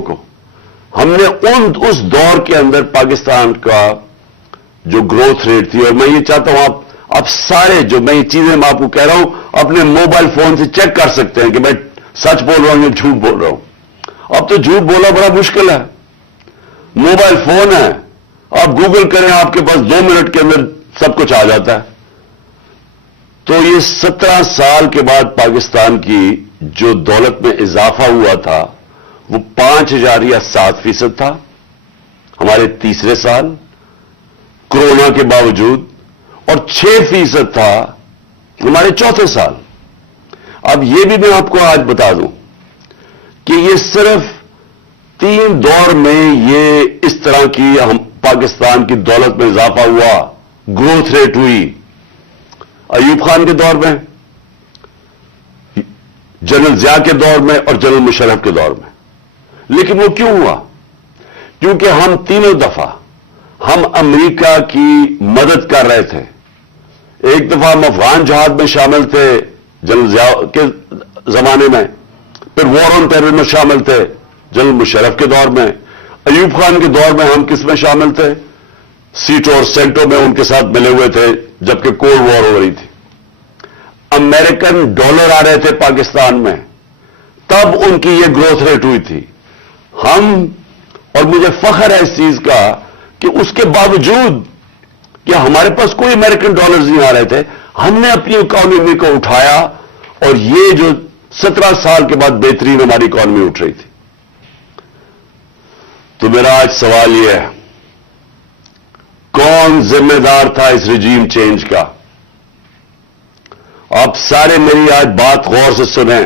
کو ہم نے اس دور کے اندر پاکستان کا جو گروتھ ریٹ تھی، اور میں یہ چاہتا ہوں آپ سارے جو میں یہ چیزیں میں آپ کو کہہ رہا ہوں اپنے موبائل فون سے چیک کر سکتے ہیں کہ میں سچ بول رہا ہوں یا جھوٹ بول رہا ہوں۔ اب تو جھوٹ بولنا بڑا مشکل ہے، موبائل فون ہے، آپ گوگل کریں آپ کے پاس 2 منٹ کے اندر سب کچھ آ جاتا ہے۔ تو یہ 17 سال کے بعد پاکستان کی جو دولت میں اضافہ ہوا تھا وہ 5.7% تھا ہمارے تیسرے سال کورونا کے باوجود، اور 6% تھا ہمارے چوتھے سال۔ اب یہ بھی میں آپ کو آج بتا دوں کہ یہ صرف 3 دور میں یہ اس طرح کی پاکستان کی دولت میں اضافہ ہوا، گروتھ ریٹ ہوئی۔ ایوب خان کے دور میں، جنرل ضیاء کے دور میں اور جنرل مشرف کے دور میں۔ لیکن وہ کیوں ہوا؟ کیونکہ ہم تینوں دفعہ ہم امریکہ کی مدد کر رہے تھے۔ ایک دفعہ ہم افغان جہاد میں شامل تھے جنرل ضیاء کے زمانے میں، پھر وار آن ٹیرر میں شامل تھے جنرل مشرف کے دور میں، ایوب خان کے دور میں ہم کس میں شامل تھے؟ سیٹوں اور سینٹوں میں ان کے ساتھ ملے ہوئے تھے جبکہ کولڈ وار ہو رہی تھی۔ امریکن ڈالر آ رہے تھے پاکستان میں، تب ان کی یہ گروتھ ریٹ ہوئی تھی۔ ہم، اور مجھے فخر ہے اس چیز کا کہ اس کے باوجود کہ ہمارے پاس کوئی امریکن ڈالرز نہیں آ رہے تھے، ہم نے اپنی اکانومی کو اٹھایا، اور یہ جو 17 سال کے بعد بہترین ہماری اکانومی اٹھ رہی تھی۔ تو میرا آج سوال یہ ہے، کون ذمہ دار تھا اس رجیم چینج کا؟ آپ سارے میری آج بات غور سے سنیں۔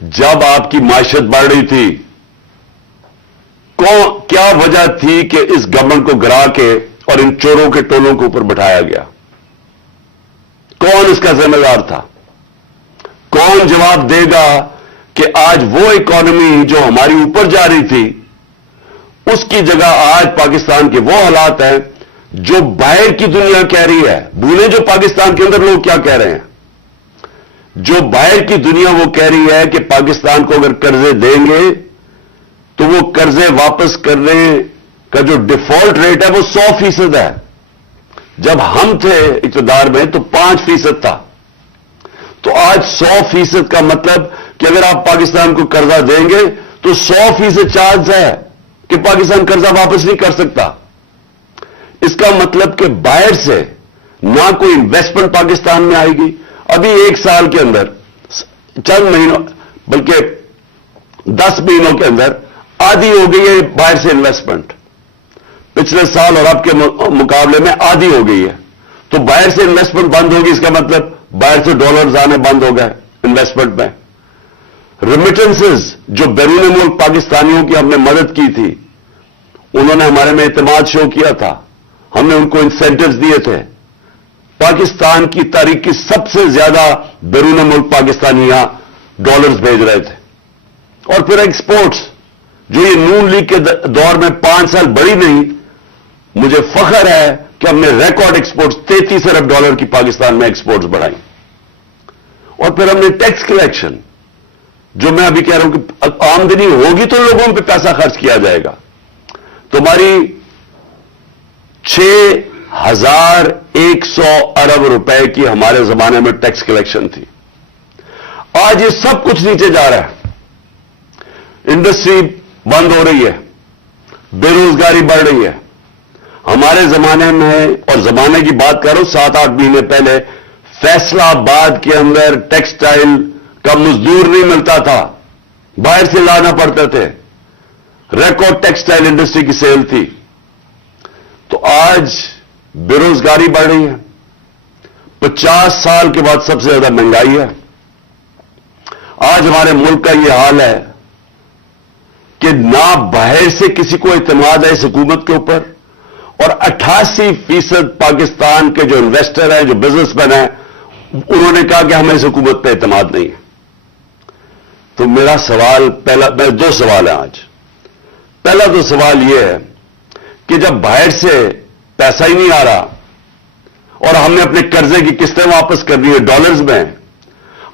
جب آپ کی معیشت بڑھ رہی تھی، کیا وجہ تھی کہ اس گورنمنٹ کو گرا کے اور ان چوروں کے ٹولوں کے اوپر بٹھایا گیا؟ کون اس کا ذمہ دار تھا؟ کون جواب دے گا کہ آج وہ اکانومی جو ہماری اوپر جا رہی تھی اس کی جگہ آج پاکستان کے وہ حالات ہیں جو باہر کی دنیا کہہ رہی ہے؟ بھولیں جو پاکستان کے اندر لوگ کیا کہہ رہے ہیں۔ جو باہر کی دنیا وہ کہہ رہی ہے کہ پاکستان کو اگر قرضے دیں گے تو وہ قرضے واپس کرنے کا جو ڈیفالٹ ریٹ ہے وہ 100% ہے۔ جب ہم تھے اقتدار میں تو 5% تھا، تو آج 100% کا مطلب کہ اگر آپ پاکستان کو قرضہ دیں گے تو 100% چانس ہے کہ پاکستان قرضہ واپس نہیں کر سکتا۔ اس کا مطلب کہ باہر سے نہ کوئی انویسٹمنٹ پاکستان میں آئے گی۔ ابھی 1 سال کے اندر، چند مہینوں بلکہ 10 مہینوں کے اندر آدھی ہو گئی ہے باہر سے انویسٹمنٹ، پچھلے سال اور اب کے مقابلے میں آدھی ہو گئی ہے۔ تو باہر سے انویسٹمنٹ بند ہوگی، اس کا مطلب باہر سے ڈالرز آنے بند ہو گئے انویسٹمنٹ میں۔ ریمیٹنسز جو بیرون ملک پاکستانیوں کی ہم نے مدد کی تھی، انہوں نے ہمارے میں اعتماد شو کیا تھا، ہم نے ان کو انسینٹیوز دیے تھے۔ پاکستان کی تاریخ کی سب سے زیادہ بیرون ملک پاکستانیاں ڈالرز بھیج رہے تھے۔ اور پھر ایکسپورٹس جو یہ نون لیگ کے دور میں 5 سال بڑھی نہیں، مجھے فخر ہے کہ ہم نے ریکارڈ ایکسپورٹس $33 ارب کی پاکستان میں ایکسپورٹس بڑھائی۔ اور پھر ہم نے ٹیکس کلیکشن، جو میں ابھی کہہ رہا ہوں کہ آمدنی ہوگی تو لوگوں پہ پیسہ خرچ کیا جائے گا۔ تمہاری 6,100 ارب روپے کی ہمارے زمانے میں ٹیکس کلیکشن تھی، آج یہ سب کچھ نیچے جا رہا ہے۔ انڈسٹری بند ہو رہی ہے، بے روزگاری بڑھ رہی ہے۔ ہمارے زمانے میں، اور زمانے کی بات کر رہا ہوں 7-8 مہینے پہلے، فیصلہ آباد کے اندر ٹیکسٹائل کا مزدور نہیں ملتا تھا، باہر سے لانا پڑتے تھے۔ ریکارڈ ٹیکسٹائل انڈسٹری کی سیل تھی۔ تو آج بے روزگاری بڑھ رہی ہے، 50 سال کے بعد سب سے زیادہ مہنگائی ہے۔ آج ہمارے ملک کا یہ حال ہے کہ نہ باہر سے کسی کو اعتماد ہے اس حکومت کے اوپر، اور 88% پاکستان کے جو انویسٹر ہیں، جو بزنس مین ہیں، انہوں نے کہا کہ ہمیں اس حکومت پہ اعتماد نہیں ہے۔ تو میرا سوال میرے 2 سوال ہیں آج۔ پہلا تو سوال یہ ہے کہ جب باہر سے پیسہ ہی نہیں آ رہا اور ہم نے اپنے قرضے کی قسطیں واپس کرنی ہے ڈالرز میں،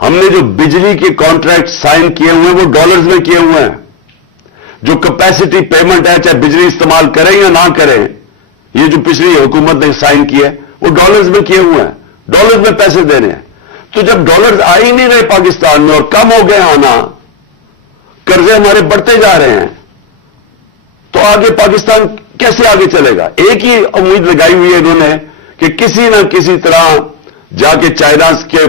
ہم نے جو بجلی کے کانٹریکٹ سائن کیے ہوئے ہیں وہ ڈالرز میں کیے ہوئے ہیں، جو کیپیسٹی پیمنٹ ہے, چاہے بجلی استعمال کریں یا نہ کریں, یہ جو پچھلی حکومت نے سائن کیا ہے وہ ڈالرز میں کیے ہوئے ہیں, ڈالرز میں پیسے دینے ہیں. تو جب ڈالرز آ ہی نہیں رہے پاکستان میں اور کم ہو گئے آنا, قرضے ہمارے بڑھتے جا رہے ہیں, تو آگے پاکستان کیسے آگے چلے گا؟ ایک ہی امید لگائی ہوئی ہے انہوں نے کہ کسی نہ کسی طرح جا کے چائنا کے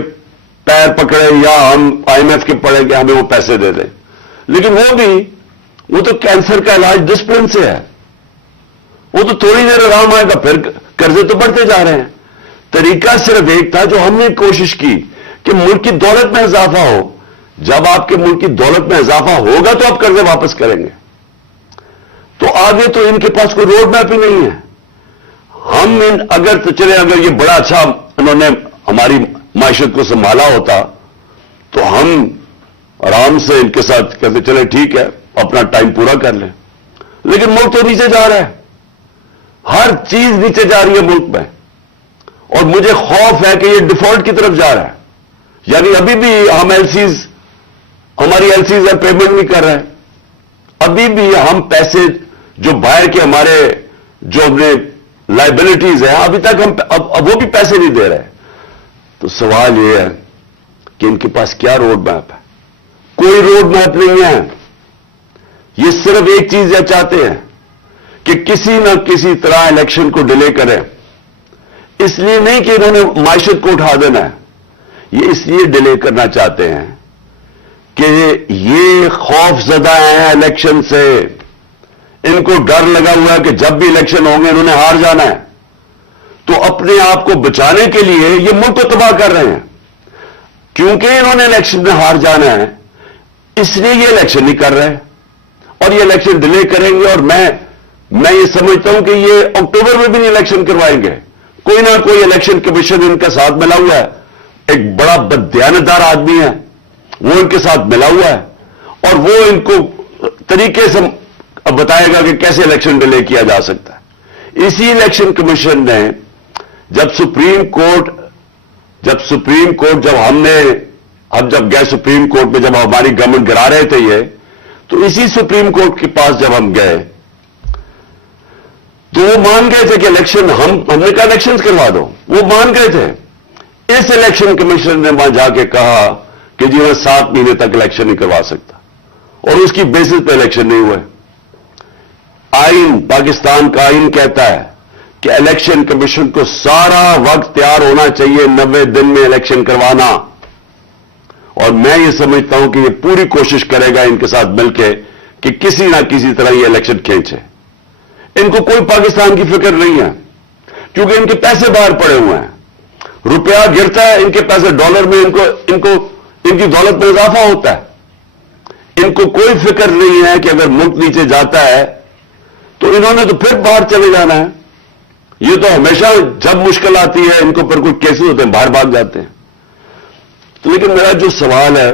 پیر پکڑے یا ہم IMF کے پڑے کہ ہمیں وہ پیسے دے دیں. لیکن وہ تو کینسر کا علاج ڈسپلن سے ہے, وہ تو تھوڑی دیر آرام آئے گا, پھر قرضے تو بڑھتے جا رہے ہیں. طریقہ صرف ایک تھا جو ہم نے کوشش کی کہ ملک کی دولت میں اضافہ ہو. جب آپ کے ملک کی دولت میں اضافہ ہوگا تو آپ قرضے واپس کریں گے. تو آگے تو ان کے پاس کوئی روڈ میپ ہی نہیں ہے. ہم اگر یہ بڑا اچھا انہوں نے ہماری معیشت کو سنبھالا ہوتا تو ہم آرام سے ان کے ساتھ کہتے چلے ٹھیک ہے اپنا ٹائم پورا کر لیں. لیکن ملک تو نیچے جا رہا ہے, ہر چیز نیچے جا رہی ہے ملک میں, اور مجھے خوف ہے کہ یہ ڈیفالٹ کی طرف جا رہا ہے. یعنی ابھی بھی ہم ہماری ایلسیز پیمنٹ نہیں کر رہے ہیں, ابھی بھی ہم پیسے جو باہر کے ہمارے جو اپنے لائبلٹیز ہیں ابھی تک ہم اب وہ بھی پیسے نہیں دے رہے. تو سوال یہ ہے کہ ان کے پاس کیا روڈ میپ ہے؟ کوئی روڈ میپ نہیں ہے. یہ صرف ایک چیز یہ چاہتے ہیں کہ کسی نہ کسی طرح الیکشن کو ڈیلے کریں. اس لیے نہیں کہ انہوں نے معیشت کو اٹھا دینا ہے, یہ اس لیے ڈیلے کرنا چاہتے ہیں کہ یہ خوف زدہ ہیں الیکشن سے. ان کو ڈر لگا ہوا ہے کہ جب بھی الیکشن ہوں گے انہوں نے ہار جانا ہے, تو اپنے آپ کو بچانے کے لیے یہ ملک کو تباہ کر رہے ہیں. کیونکہ انہوں نے الیکشن میں ہار جانا ہے اس لیے یہ الیکشن نہیں کر رہے, اور یہ الیکشن ڈیلے کریں گے. اور میں یہ سمجھتا ہوں کہ یہ اکتوبر میں بھی نہیں الیکشن کروائیں گے. کوئی نہ کوئی الیکشن کمیشن ان کا ساتھ ملا ہوا ہے, ایک بڑا بددیانتدار آدمی ہے وہ ان کے ساتھ ملا ہوا ہے, اور وہ ان کو طریقے سے بتائے گا کہ کیسے الیکشن ڈیلے کیا جا سکتا ہے. اسی الیکشن کمیشن نے جب سپریم کورٹ جب گئے سپریم کورٹ میں, جب ہماری گورنمنٹ گرا رہے تھے یہ, تو اسی سپریم کورٹ کے پاس جب ہم گئے تو وہ مان گئے تھے کہ الیکشن ہم نے کہا الیکشن کروا دو, وہ مان گئے تھے. اس الیکشن کمیشن نے وہاں جا کے کہا کہ جی میں 7 مہینے تک الیکشن نہیں کروا سکتا, اور اس کی بیسس پہ الیکشن نہیں ہوئے. پاکستان کا آئین کہتا ہے کہ الیکشن کمیشن کو سارا وقت تیار ہونا چاہیے 90 دن میں الیکشن کروانا, اور میں یہ سمجھتا ہوں کہ یہ پوری کوشش کرے گا ان کے ساتھ مل کے کہ کسی نہ کسی طرح یہ الیکشن کھینچے. ان کو کوئی پاکستان کی فکر نہیں ہے کیونکہ ان کے پیسے باہر پڑے ہوئے ہیں, روپیہ گرتا ہے ان کے پیسے ڈالر میں, ان کی دولت میں اضافہ ہوتا ہے. ان کو کوئی فکر نہیں ہے کہ اگر ملک نیچے جاتا ہے تو انہوں نے تو پھر باہر چلے جانا ہے. یہ تو ہمیشہ جب مشکل آتی ہے ان کو پر کوئی کیسز ہوتے ہیں باہر بھاگ جاتے ہیں. تو لیکن میرا جو سوال ہے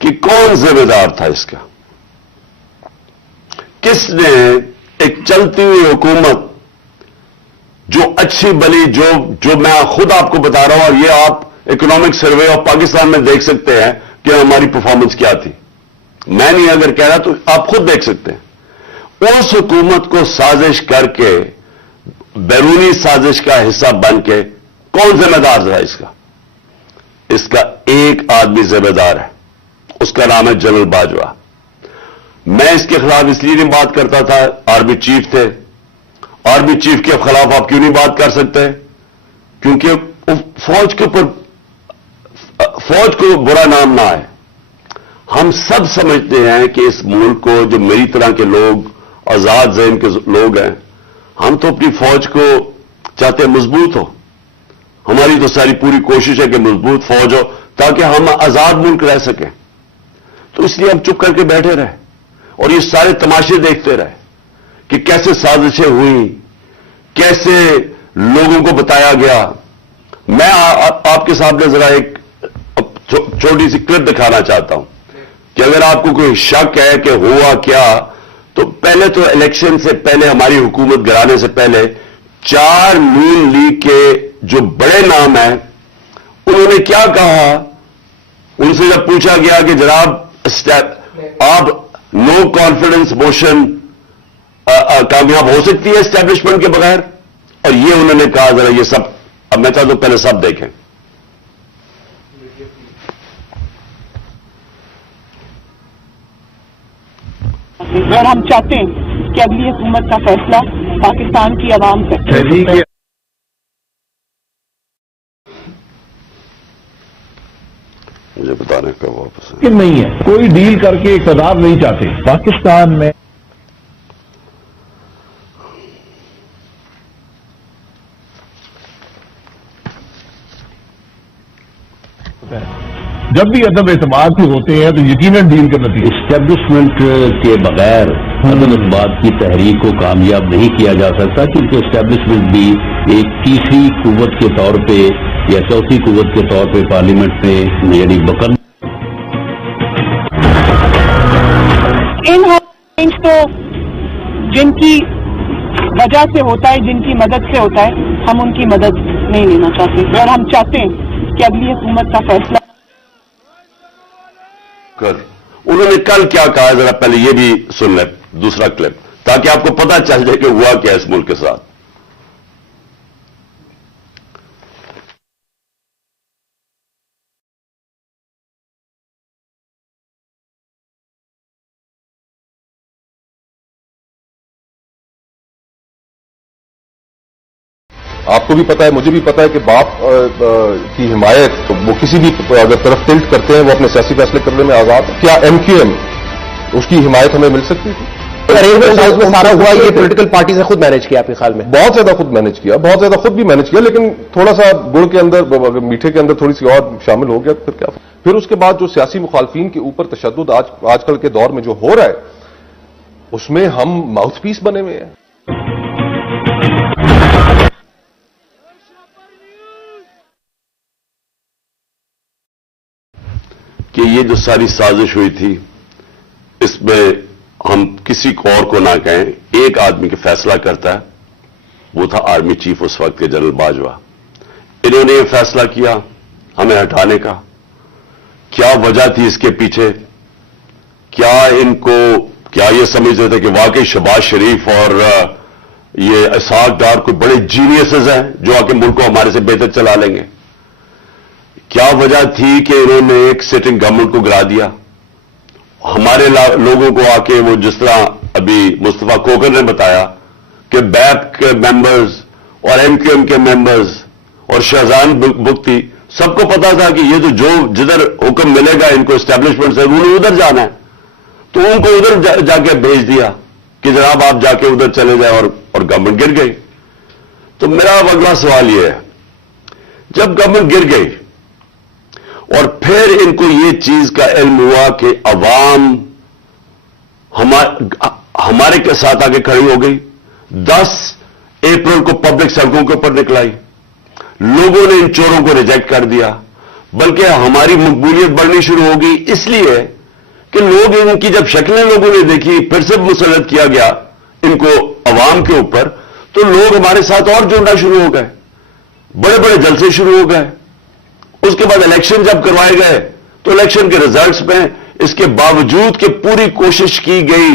کہ کون ذمہ دار تھا اس کا؟ کس نے ایک چلتی ہوئی حکومت جو اچھی بلی جو میں خود آپ کو بتا رہا ہوں, اور یہ آپ اکنامک سروے آف پاکستان میں دیکھ سکتے ہیں کہ ہماری پرفارمنس کیا تھی. میں نہیں اگر کہہ رہا تو آپ خود دیکھ سکتے ہیں. اس حکومت کو سازش کر کے, بیرونی سازش کا حصہ بن کے کون ذمہ دار ہے اس کا؟ اس کا ایک آدمی ذمہ دار ہے, اس کا نام ہے جنرل باجوہ. میں اس کے خلاف اس لیے نہیں بات کرتا تھا, آرمی چیف تھے. آرمی چیف کے خلاف آپ کیوں نہیں بات کر سکتے؟ کیونکہ فوج کو برا نام نہ آئے. ہم سب سمجھتے ہیں کہ اس ملک کو, جو میری طرح کے لوگ, آزاد ذہن کے لوگ ہیں, ہم تو اپنی فوج کو چاہتے ہیں مضبوط ہو. ہماری تو ساری پوری کوشش ہے کہ مضبوط فوج ہو تاکہ ہم آزاد ملک رہ سکیں. تو اس لیے ہم چپ کر کے بیٹھے رہے اور یہ سارے تماشے دیکھتے رہے کہ کیسے سازشیں ہوئی, کیسے لوگوں کو بتایا گیا. میں آپ کے سامنے ذرا ایک چھوٹی سی کلپ دکھانا چاہتا ہوں کہ اگر آپ کو کوئی شک ہے کہ ہوا کیا, تو پہلے تو الیکشن سے پہلے, ہماری حکومت گرانے سے پہلے, 4 نون لیگ کے جو بڑے نام ہیں انہوں نے کیا کہا. ان سے جب پوچھا گیا کہ جناب آپ نو کانفیڈنس موشن کامیاب ہو سکتی ہے اسٹیبلشمنٹ کے بغیر؟ اور یہ انہوں نے کہا ذرا یہ سب اب میں چاہتا ہوں پہلے سب دیکھیں. اور ہم چاہتے ہیں کہ اگلی حکومت کا فیصلہ پاکستان کی عوام سے. مجھے بتانے کا واپس نہیں ہے، کوئی ڈیل کر کے اقتدار نہیں چاہتے پاکستان میں. جب بھی عدم اعتماد کے ہوتے ہیں تو یقیناً ڈیل کا نتیجہ. اسٹیبلشمنٹ کے بغیر عدم اعتماد کی تحریک کو کامیاب نہیں کیا جا سکتا، کیونکہ اسٹیبلشمنٹ بھی ایک تیسری قوت کے طور پہ یا چوتھی قوت کے طور پہ پارلیمنٹ میں یعنی بکن. ان تو جن کی وجہ سے ہوتا ہے، جن کی مدد سے ہوتا ہے، ہم ان کی مدد نہیں لینا چاہتے. اور ہم چاہتے ہیں کہ اگلی حکومت کا فیصلہ کر. انہوں نے کل کیا کہا ذرا پہلے یہ بھی سن لیں دوسرا کلپ، تاکہ آپ کو پتہ چل جائے کہ ہوا کیا اس ملک کے ساتھ. آپ کو بھی پتا ہے، مجھے بھی پتا ہے کہ باپ کی حمایت وہ کسی بھی اگر طرف ٹلٹ کرتے ہیں وہ اپنے سیاسی فیصلے کرنے میں آزاد ہے. کیا ایم کیو ایم اس کی حمایت ہمیں مل سکتی تھی؟ ارینجمنٹ میں سارا ہوا یہ پولیٹیکل پارٹی سے خود مینج کیا آپ کے خیال میں؟ بہت زیادہ خود مینج کیا، بہت زیادہ خود بھی مینج کیا، لیکن تھوڑا سا گڑ کے اندر میٹھے کے اندر تھوڑی سی اور شامل ہو گیا پھر کیا. پھر اس کے بعد جو سیاسی مخالفین کے اوپر تشدد آج کل کے دور میں جو ہو رہا ہے اس میں ہم ماؤتھ پیس بنے ہوئے ہیں. کہ یہ جو ساری سازش ہوئی تھی اس میں ہم کسی کو اور کو نہ کہیں، ایک آدمی کا فیصلہ کرتا ہے، وہ تھا آرمی چیف اس وقت کے جنرل باجوہ. انہوں نے یہ فیصلہ کیا ہمیں ہٹانے کا. کیا وجہ تھی اس کے پیچھے؟ کیا یہ سمجھتے تھے کہ واقعی شہباز شریف اور یہ اسحاق ڈار کوئی بڑے جینیسز ہیں جو آ کے ملک کو ہمارے سے بہتر چلا لیں گے؟ کیا وجہ تھی کہ انہوں نے ایک سٹنگ گورنمنٹ کو گرا دیا؟ ہمارے لوگوں کو آ کے وہ جس طرح ابھی مصطفیٰ کوکر نے بتایا کہ بیپ کے ممبرز اور ایم کیو ایم کے ممبرز اور شہزان بگٹی سب کو پتا تھا کہ یہ جو جدھر حکم ملے گا ان کو اسٹیبلشمنٹ سے انہوں نے ادھر جانا ہے، تو ان کو ادھر جا کے بھیج دیا کہ جناب آپ جا کے ادھر چلے جائیں اور گورنمنٹ گر گئی. تو میرا اگلا سوال یہ ہے، جب گورنمنٹ گر گئی اور پھر ان کو یہ چیز کا علم ہوا کہ عوام ہمارے کے ساتھ آگے کھڑی ہو گئی، 10 اپریل کو پبلک سڑکوں کے اوپر نکلائی، لوگوں نے ان چوروں کو ریجیکٹ کر دیا، بلکہ ہماری مقبولیت بڑھنی شروع ہو گئی اس لیے کہ لوگ ان کی جب شکلیں لوگوں نے دیکھی، پھر سے مسلط کیا گیا ان کو عوام کے اوپر، تو لوگ ہمارے ساتھ اور جڑنا شروع ہو گئے، بڑے بڑے جلسے شروع ہو گئے. اس کے بعد الیکشن جب کروائے گئے تو الیکشن کے ریزلٹس میں اس کے باوجود کہ پوری کوشش کی گئی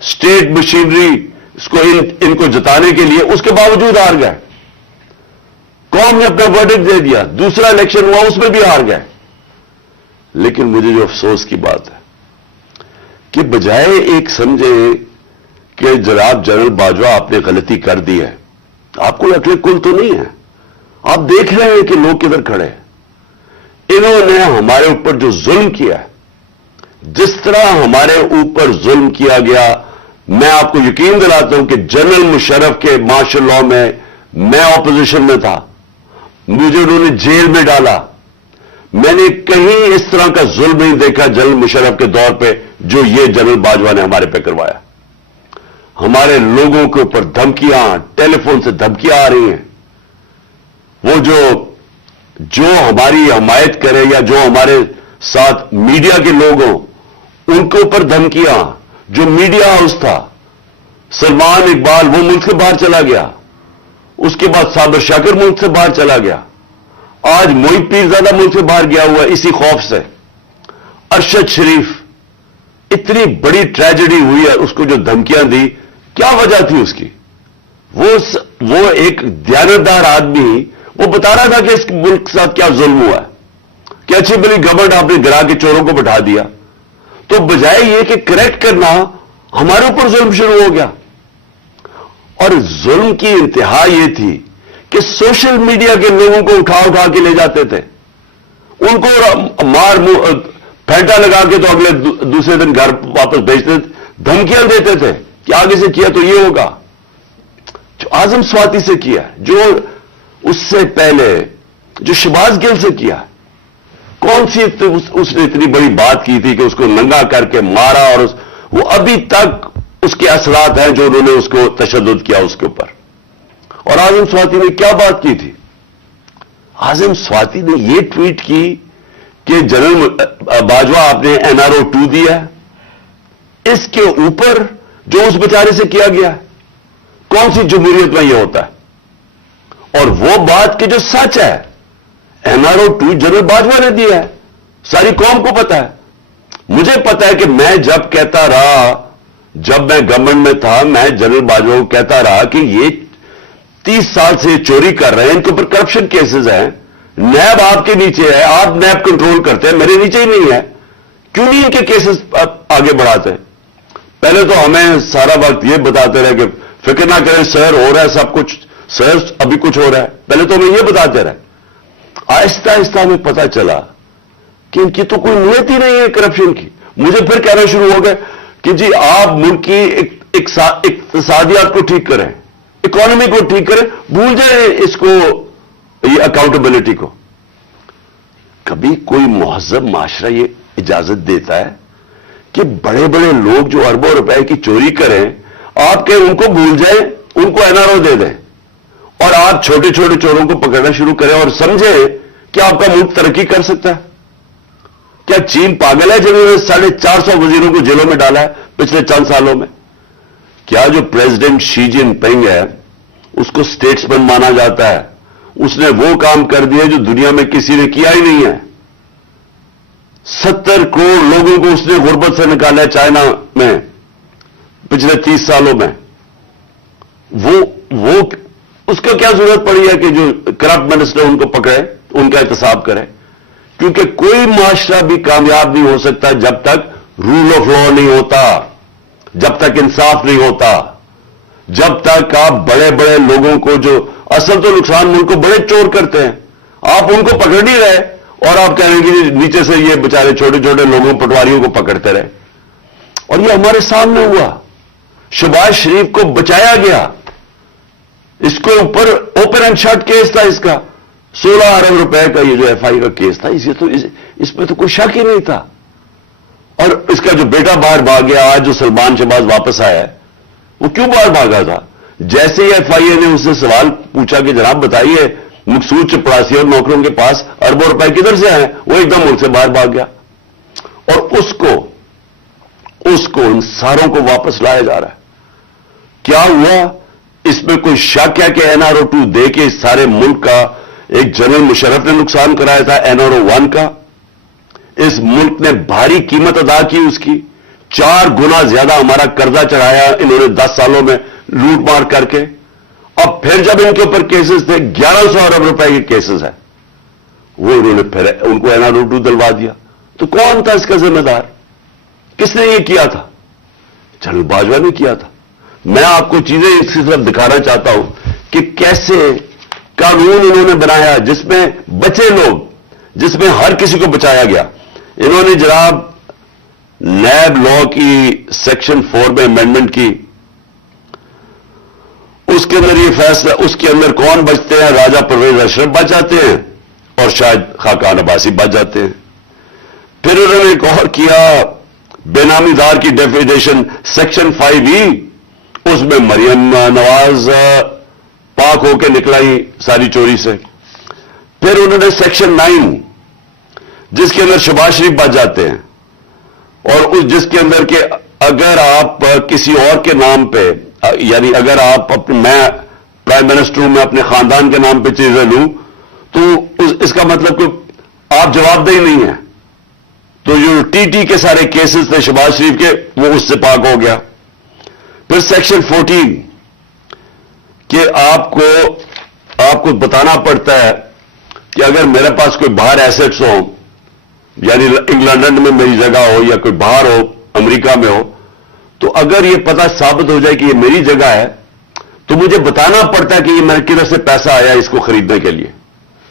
اسٹیٹ مشینری ان کو جتانے کے لیے، اس کے باوجود ہار گئے. قوم نے اپنا ورڈکٹ دے دیا، دوسرا الیکشن ہوا اس میں بھی ہار گئے. لیکن مجھے جو افسوس کی بات ہے کہ بجائے ایک سمجھے کہ جناب جنرل باجوہ آپ نے غلطی کر دی ہے، آپ کو عقل کل تو نہیں ہے، آپ دیکھ رہے ہیں کہ لوگ کدھر کھڑے ہیں. انہوں نے ہمارے اوپر جو ظلم کیا ہے، جس طرح ہمارے اوپر ظلم کیا گیا، میں آپ کو یقین دلاتا ہوں کہ جنرل مشرف کے مارشل لاء میں اپوزیشن میں تھا، مجھے انہوں نے جیل میں ڈالا. میں نے کہیں اس طرح کا ظلم نہیں دیکھا جنرل مشرف کے دور پہ جو یہ جنرل باجوہ نے ہمارے پہ کروایا. ہمارے لوگوں کے اوپر دھمکیاں، ٹیلی فون سے دھمکیاں آ رہی ہیں. وہ جو ہماری حمایت کرے یا جو ہمارے ساتھ میڈیا کے لوگ ہوں ان کے اوپر دھمکیاں. جو میڈیا ہاؤس تھا، سلمان اقبال وہ ملک سے باہر چلا گیا، اس کے بعد صابر شاکر ملک سے باہر چلا گیا، آج موئی پیرزادہ ملک سے باہر گیا ہوا اسی خوف سے. ارشد شریف اتنی بڑی ٹریجڈی ہوئی ہے، اس کو جو دھمکیاں دی، کیا وجہ تھی اس کی؟ وہ ایک دیانتدار آدمی وہ بتا رہا تھا کہ اس ملک کے ساتھ کیا ظلم ہوا ہے، کہ اچھی بلی گورنمنٹ آپ نے گرا کے چوروں کو بٹھا دیا، تو بجائے یہ کہ کریکٹ کرنا ہمارے اوپر ظلم شروع ہو گیا. اور ظلم کی انتہا یہ تھی کہ سوشل میڈیا کے لوگوں کو اٹھا کے لے جاتے تھے، ان کو پھینٹا لگا کے تو اگلے دوسرے دن گھر واپس بھیجتے تھے، دھمکیاں دیتے تھے کہ آگے سے کیا تو یہ ہوگا. جو اعظم سواتی سے کیا، جو اس سے پہلے جو شہباز گل سے کیا، کون سی اس نے اتنی بڑی بات کی تھی کہ اس کو ننگا کر کے مارا، اور وہ ابھی تک اس کے اثرات ہیں جو انہوں نے اس کو تشدد کیا اس کے اوپر. اور اعظم سواتی نے کیا بات کی تھی؟ اعظم سواتی نے یہ ٹویٹ کی کہ جنرل باجوہ آپ نے NRO 2 دیا ہے، اس کے اوپر جو اس بیچارے سے کیا گیا ہے، کون سی جمہوریت میں یہ ہوتا ہے؟ اور وہ بات کہ جو سچ ہے، NRO 2 جنرل باجوہ نے دیا ہے، ساری قوم کو پتا ہے. مجھے پتا ہے کہ میں جب کہتا رہا، جب میں گورنمنٹ میں تھا، میں جنرل باجوہ کو کہتا رہا کہ یہ 30 سال سے چوری کر رہے ہیں، ان کے اوپر کرپشن کیسز ہیں، نیب آپ کے نیچے ہے، آپ نیب کنٹرول کرتے ہیں، میرے نیچے ہی نہیں ہے، کیوں نہیں ان کے کیسز آگے بڑھاتے ہیں؟ پہلے تو ہمیں سارا وقت یہ بتاتے رہے کہ فکر نہ کریں سر، ہو رہا ہے سب کچھ، سر ابھی کچھ ہو رہا ہے. پہلے تو ہمیں یہ بتاتے رہے. آہستہ آہستہ ہمیں پتا چلا کہ ان کی تو کوئی نیت ہی نہیں ہے کرپشن کی. مجھے پھر کہنا شروع ہو گئے کہ جی آپ ملک کی اقتصادیات کو ٹھیک کریں، اکانومی کو ٹھیک کریں، بھول جائیں اس کو، یہ اکاؤنٹیبلٹی کو. کبھی کوئی مہذب معاشرہ یہ اجازت دیتا ہے کہ بڑے بڑے لوگ جو اربوں روپے کی چوری کریں، آپ کہ ان کو بھول جائیں، ان کو NRO دے دیں، اور آپ چھوٹے چھوٹے چوروں کو پکڑنا شروع کریں اور سمجھیں کہ آپ کا ملک ترقی کر سکتا ہے؟ کیا چین پاگل ہے جنہوں نے 450 وزیروں کو جیلوں میں ڈالا ہے پچھلے چند سالوں میں؟ کیا جو پریزیڈنٹ شی جن پنگ ہے اس کو اسٹیٹس مین مانا جاتا ہے، اس نے وہ کام کر دیا جو دنیا میں کسی نے کیا ہی نہیں ہے. 70 کروڑ لوگوں کو اس نے غربت سے نکالا ہے چائنا میں پچھلے 30 سالوں میں. وہ اس کو کیا ضرورت پڑی ہے کہ جو کرپٹ منسٹر ان کو پکڑے، ان کا احتساب کرے؟ کیونکہ کوئی معاشرہ بھی کامیاب نہیں ہو سکتا جب تک رول آف لا نہیں ہوتا، جب تک انصاف نہیں ہوتا، جب تک آپ بڑے بڑے لوگوں کو، جو اصل تو نقصان ملک کو بڑے چور کرتے ہیں، آپ ان کو پکڑ نہیں رہے اور آپ کہہ رہے ہیں کہ نیچے سے یہ بیچارے چھوٹے چھوٹے لوگوں پٹواریوں کو پکڑتے رہے. اور یہ ہمارے سامنے ہوا. شہباز شریف کو بچایا گیا، اس کو اوپر اوپن اینڈ شٹ کیس تھا، اس کا 16 ارب روپے کا یہ جو FI کا کیس تھا، اس میں تو کوئی شک ہی نہیں تھا. اور اس کا جو بیٹا باہر بھاگ گیا، آج جو سلمان شہباز واپس آیا ہے، وہ کیوں باہر بھاگا تھا؟ جیسے ہی FIA نے اس سے سوال پوچھا کہ جناب بتائیے مقصود چپڑاسی اور نوکروں کے پاس اربوں روپے کدھر سے آئے، وہ ایک دم ملک سے باہر بھاگ گیا. اور اس کو ان ساروں کو واپس لایا جا رہا ہے. کیا ہوا؟ اس میں کوئی شک ہے کہ NRO 2 دے کے اس سارے ملک کا ایک جنرل مشرف نے نقصان کرایا تھا NRO 1 کا. اس ملک نے بھاری قیمت ادا کی اس کی، 4 گنا زیادہ ہمارا قرضہ چڑھایا انہوں نے 10 سالوں میں لوٹ مار کر کے. اب پھر جب ان کے اوپر کیسز تھے، 1100 ارب روپے کے کیسز ہیں، وہ انہوں نے پھر ان کو NRO 2 دلوا دیا. تو کون تھا اس کا ذمہ دار؟ کس نے یہ کیا تھا؟ جنرل باجوہ نے کیا تھا. میں آپ کو چیزیں اس کی طرف دکھانا چاہتا ہوں کہ کیسے قانون انہوں نے بنایا جس میں بچے لوگ، جس میں ہر کسی کو بچایا گیا. انہوں نے جناب نیب لا کی سیکشن 4 میں امینڈمنٹ کی، اس کے اندر یہ فیصلہ، اس کے اندر کون بچتے ہیں؟ راجہ پرویز اشرف بچ جاتے ہیں اور شاید خاقان عباسی بچ جاتے ہیں. پھر انہوں نے ایک اور کیا، بے نامی دار کی ڈیفینیشن سیکشن 5E، اس میں مریم نواز پاک ہو کے نکلائی ساری چوری سے. پھر انہوں نے سیکشن 9 جس کے اندر شہباز شریف بچ جاتے ہیں، اور جس کے اندر کہ اگر آپ کسی اور کے نام پہ، یعنی اگر آپ میں پرائم منسٹر ہوں، میں اپنے خاندان کے نام پہ چیزیں لوں تو اس کا مطلب کہ آپ جواب دہی نہیں ہیں. تو جو ٹی کے سارے کیسز تھے شہباز شریف کے وہ اس سے پاک ہو گیا. پھر سیکشن 14 کہ آپ کو بتانا پڑتا ہے کہ اگر میرے پاس کوئی باہر ایسٹس ہو, یعنی انگلینڈ میں میری جگہ ہو یا کوئی باہر ہو امریکہ میں ہو, تو اگر یہ پتہ ثابت ہو جائے کہ یہ میری جگہ ہے تو مجھے بتانا پڑتا ہے کہ یہ میرے کدھر سے پیسہ آیا اس کو خریدنے کے لیے.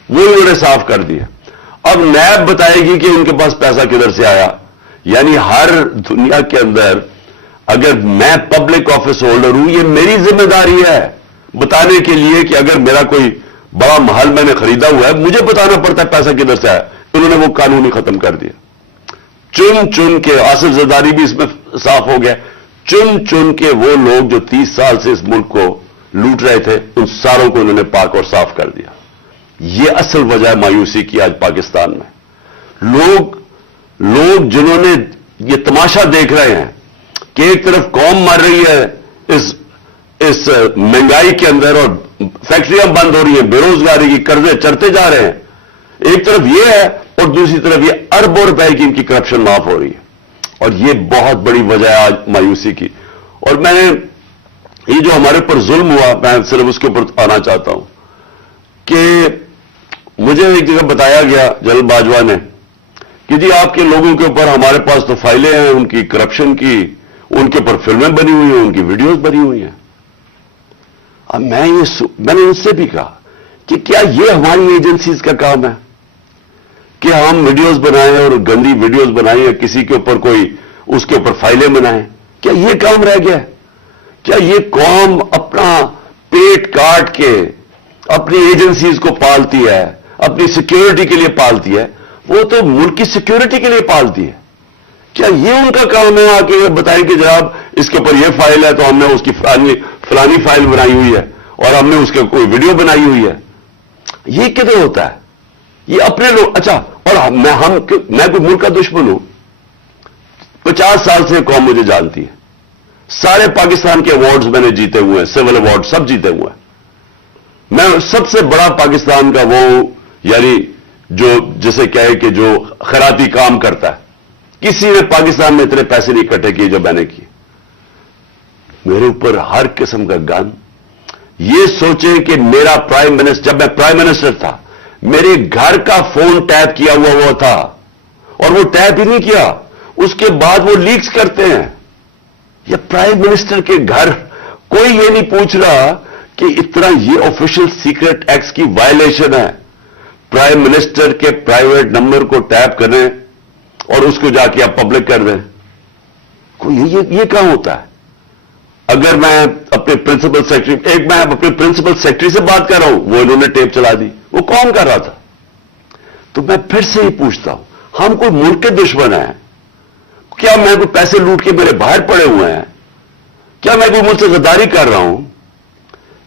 وہ انہوں نے صاف کر دیا. اب نیب بتائے گی کہ ان کے پاس پیسہ کدھر سے آیا. یعنی ہر دنیا کے اندر اگر میں پبلک آفس ہولڈر ہوں, یہ میری ذمہ داری ہے بتانے کے لیے کہ اگر میرا کوئی بڑا محل میں نے خریدا ہوا ہے مجھے بتانا پڑتا ہے پیسہ کدھر سے آیا. انہوں نے وہ قانون ہی ختم کر دیا. چن کے آصف زرداری بھی اس میں صاف ہو گیا. چن کے وہ لوگ جو 30 سال سے اس ملک کو لوٹ رہے تھے ان ساروں کو انہوں نے پاک اور صاف کر دیا. یہ اصل وجہ ہے مایوسی کی آج پاکستان میں. لوگ جنہوں نے یہ تماشا دیکھ رہے ہیں کہ ایک طرف قوم مر رہی ہے اس مہنگائی کے اندر اور فیکٹریاں بند ہو رہی ہیں, بے روزگاری کی قرضے چڑھتے جا رہے ہیں, ایک طرف یہ ہے اور دوسری طرف یہ اربوں روپے کی ان کی کرپشن معاف ہو رہی ہے. اور یہ بہت بڑی وجہ ہے آج مایوسی کی. اور میں نے یہ جو ہمارے پر ظلم ہوا میں صرف اس کے اوپر آنا چاہتا ہوں کہ مجھے ایک جگہ بتایا گیا جنرل باجوہ نے کہ جی آپ کے لوگوں کے اوپر ہمارے پاس تو فائلیں ہیں ان کی کرپشن کی, ان کے اوپر فلمیں بنی ہوئی ہیں, ان کی ویڈیوز بنی ہوئی ہیں. اب میں نے ان سے بھی کہا کہ کیا یہ ہماری ایجنسیز کا کام ہے کہ ہم ویڈیوز بنائیں اور گندی ویڈیوز بنائیں یا کسی کے اوپر کوئی اس کے اوپر فائلیں بنائیں؟ کیا یہ کام رہ گیا ہے؟ کیا یہ قوم اپنا پیٹ کاٹ کے اپنی ایجنسیز کو پالتی ہے, اپنی سیکیورٹی کے لیے پالتی ہے؟ وہ تو ملک کی سیکیورٹی کے لیے پالتی ہے. کیا یہ ان کا کام ہے آ کے بتائیں کہ جناب اس کے اوپر یہ فائل ہے تو ہم نے اس کی فلانی فائل بنائی ہوئی ہے اور ہم نے اس کے کوئی ویڈیو بنائی ہوئی ہے؟ یہ کدھر ہوتا ہے؟ یہ اپنے لوگ. اچھا, اور میں کوئی ملک کا دشمن ہوں؟ 50 سال سے قوم مجھے جانتی ہے. سارے پاکستان کے ایوارڈز میں نے جیتے ہوئے ہیں, سول ایوارڈ سب جیتے ہوئے ہیں. میں سب سے بڑا پاکستان کا وہ ہوں, یعنی جو جسے کہے کہ جو خیراتی کام کرتا ہے. کسی نے پاکستان میں اتنے پیسے نہیں اکٹھے کیے جو میں نے کیے. میرے اوپر ہر قسم کا گن. یہ سوچیں کہ میرا پرائم منسٹر, جب میں پرائم منسٹر تھا, میرے گھر کا فون ٹیپ کیا ہوا تھا اور وہ ٹیپ ہی نہیں کیا, اس کے بعد وہ لیکس کرتے ہیں. یہ پرائم منسٹر کے گھر, کوئی یہ نہیں پوچھ رہا کہ اتنا یہ آفیشل سیکرٹ ایکٹس کی وائلیشن ہے. پرائم منسٹر کے پرائیویٹ نمبر کو ٹیپ کریں اور اس کو جا کے آپ پبلک کر دیں. یہ کہاں ہوتا ہے؟ اگر میں اپنے پرنسپل سیکرٹری, میں اپنے پرنسپل سیکرٹری سے بات کر رہا ہوں, وہ انہوں نے ٹیپ چلا دی, وہ کون کر رہا تھا؟ تو میں پھر سے ہی پوچھتا ہوں, ہم کوئی ملک کے دشمن ہیں کیا؟ میں کوئی پیسے لوٹ کے میرے باہر پڑے ہوئے ہیں کیا؟ میں کوئی ملک سے غداری کر رہا ہوں؟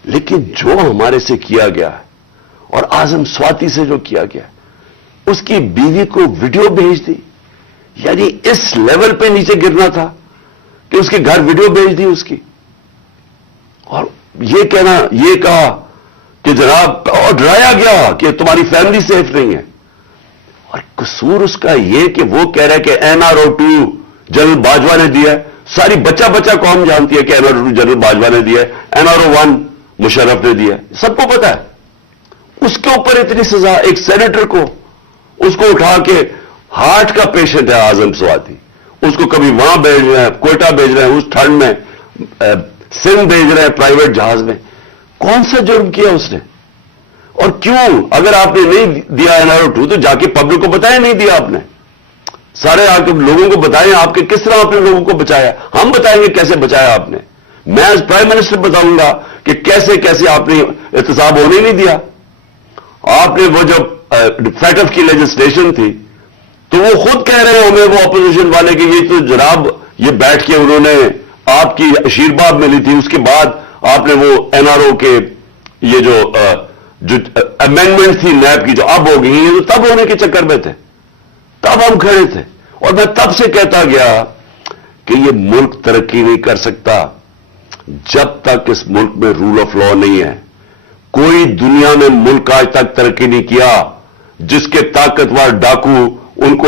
لیکن جو ہمارے سے کیا گیا ہے اور اعظم سواتی سے جو کیا گیا, اس کی بیوی کو ویڈیو بھیج دی. یعنی اس لیول پہ نیچے گرنا تھا کہ اس کے گھر ویڈیو بھیج دی اس کی, اور یہ کہا کہ جناب, اور ڈرایا گیا کہ تمہاری فیملی سیف نہیں ہے. اور قصور اس کا یہ کہ وہ کہہ رہا ہے کہ NRO2 جنرل باجوہ نے دیا ہے. ساری بچہ قوم جانتی ہے کہ NRO2 جنرل باجوہ نے دیا ہے, NRO1 مشرف نے دیا ہے, سب کو پتا ہے. اس کے اوپر اتنی سزا, ایک سینیٹر کو, اس کو اٹھا کے, ہارٹ کا پیشنٹ ہے اعظم سواتی, اس کو کبھی وہاں بھیج رہے ہیں, کوئٹہ بھیج رہے ہیں, اس ٹھنڈ میں سندھ بھیج رہے ہیں پرائیویٹ جہاز میں. کون سا جرم کیا اس نے اور کیوں؟ اگر آپ نے نہیں دیا NRO2 تو جا کے پبلک کو بتائیں نہیں دیا آپ نے. سارے آ کے لوگوں کو بتائیں آپ کے کس طرح آپ نے لوگوں کو بچایا. ہم بتائیں گے کیسے بچایا آپ نے. میں ایز پرائم منسٹر بتاؤں گا کہ کیسے آپ نے احتساب ہونے نہیں دیا. آپ نے وہ جب فیٹف کی لیجسلیشن تھی تو وہ خود کہہ رہے ہمیں وہ اپوزیشن والے کہ یہ تو جناب یہ بیٹھ کے انہوں نے آپ کی آشیرواد ملی تھی, اس کے بعد آپ نے وہ NRO کے یہ جو امینڈمنٹ تھی نیب کی جو اب ہو گئی, یہ تو تب ہونے کے چکر میں تھے, تب ہم کھڑے تھے. اور میں تب سے کہتا گیا کہ یہ ملک ترقی نہیں کر سکتا جب تک اس ملک میں رول آف لا نہیں ہے. کوئی دنیا میں ملک آج تک ترقی نہیں کیا جس کے طاقتور ڈاکو ان کو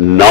9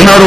NRO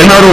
NRO